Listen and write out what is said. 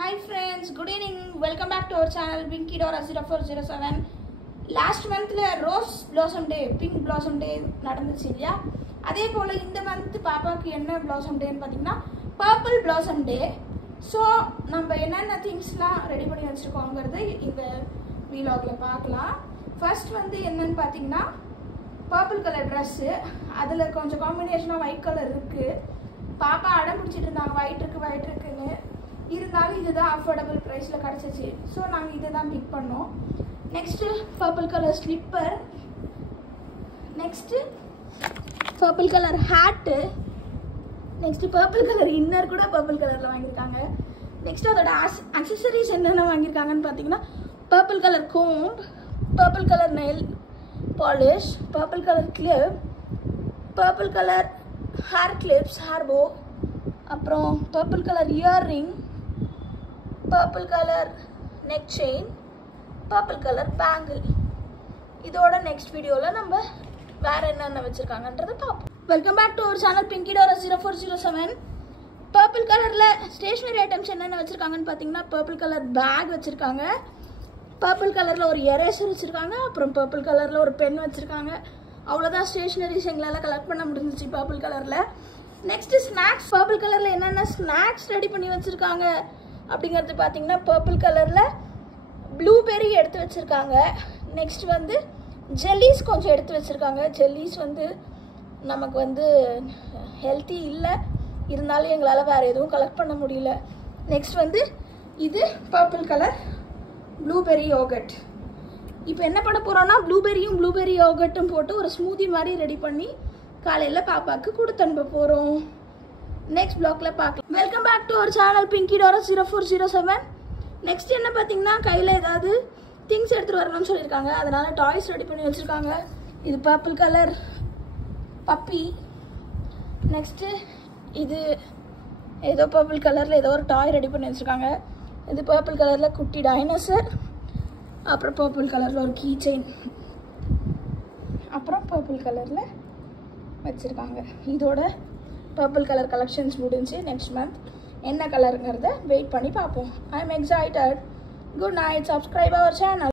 Hi friends, good evening. Welcome back to our channel Pinky Dora 0407. Last month Rose Blossom Day, Pink Blossom Day நடந்துச்சு இல்லையா? அதே போல இந்த month பாப்பாக்கு என்ன Blossom Day ன்னு பாத்தீங்கன்னா Purple Blossom Day. So நம்ம என்னென்ன திங்ஸ்லாம் ரெடி பண்ணி வச்சிருக்கோம்ங்கறது இந்த vlogல பார்க்கலாம். First வந்து என்னன்னு பாத்தீங்கன்னா purple color dress. அதுல கொஞ்சம் காம்பினேஷனா white color இருக்கு. பாப்பா அடம் பிடிச்சிட்டு இருந்தாங்க white இருக்குன்னு. இருந்தாலும் இதுதான் அஃபோர்டபிள் பிரைஸ்ல கிடைச்சிச்சு. சோ நாங்க இத தான் பிக் பண்ணோம். Next purple colour slipper, next purple colour hat, next purple colour inner கூட பர்பிள் கலர்ல வாங்கிருக்காங்க. நெக்ஸ்ட் அதோட அக்சஸரீஸ் என்னென்ன வாங்கிருக்காங்கன்னு பாத்தீங்கன்னா purple colour comb, purple colour nail polish, purple colour clip, purple colour hair clips, hair bow, அப்புறம் purple colour earring, purple color neck chain, purple color bangle. இதோட next வீடியோல நம்ம வேற என்னென்ன வச்சிருக்காங்கன்றத பாப்போம். Welcome back to our channel Pinky Dora 0407. purple கலர்ல stationery items என்னென்ன வச்சிருக்காங்கன்னு பாத்தீங்கன்னா purple கலர் பேக் வச்சிருக்காங்க, purple கலர்ல ஒரு எரேசர் வச்சிருக்காங்க, அப்புறம் purple கலர்ல ஒரு பென் வச்சிருக்காங்க. அவ்வளவுதான் ஸ்டேஷனரிஸ் எங்களால கலெக்ட் பண்ண முடிஞ்சிச்சு purple கலர்ல. நெக்ஸ்ட் ஸ்நாக்ஸ், purple கலர்ல என்னென்ன ஸ்நாக்ஸ் ரெடி பண்ணி வச்சிருக்காங்க அப்படிங்கிறது பார்த்தீங்கன்னா பர்பிள் கலரில் ப்ளூபெர்ரி எடுத்து வச்சுருக்காங்க. நெக்ஸ்ட் வந்து ஜெல்லிஸ் கொஞ்சம் எடுத்து வச்சுருக்காங்க. ஜெல்லிஸ் வந்து நமக்கு வந்து ஹெல்த்தி இல்லை, இருந்தாலும் எங்களால் வேறு எதுவும் கலெக்ட் பண்ண முடியல. நெக்ஸ்ட் வந்து இது பர்பிள் கலர் ப்ளூபெர்ரி யோகட். இப்போ என்ன பண்ண போகிறோன்னா ப்ளூபெர்ரி யோகட்டும் போட்டு ஒரு ஸ்மூதி மாதிரி ரெடி பண்ணி காலையில் பாப்பாவுக்கு கொடுத்து அனுப்ப போகிறோம். நெக்ஸ்ட் பிளாக்ல பார்க்கலாம். Welcome back to our channel Pinky Dora 0407. Next என்ன பார்த்தீங்கன்னா கையில் ஏதாவது திங்ஸ் எடுத்துகிட்டு வரணும்னு சொல்லியிருக்காங்க, அதனால டாய்ஸ் ரெடி பண்ணி வச்சுருக்காங்க. இது பர்பிள் கலர் பப்பி, நெக்ஸ்ட்டு இது ஏதோ பர்பிள் கலரில் ஏதோ ஒரு டாய் ரெடி பண்ணி வச்சுருக்காங்க. இது பர்பிள் கலரில் குட்டி டைனோசர், அப்புறம் பர்பிள் கலரில் ஒரு கீ செயின், அப்புறம் பர்பிள் கலரில் வச்சுருக்காங்க. இதோட purple color collections முடிஞ்சு next month என்ன கலருங்கிறத வெயிட் பண்ணி பார்ப்போம். I am excited. Good night. Subscribe our channel.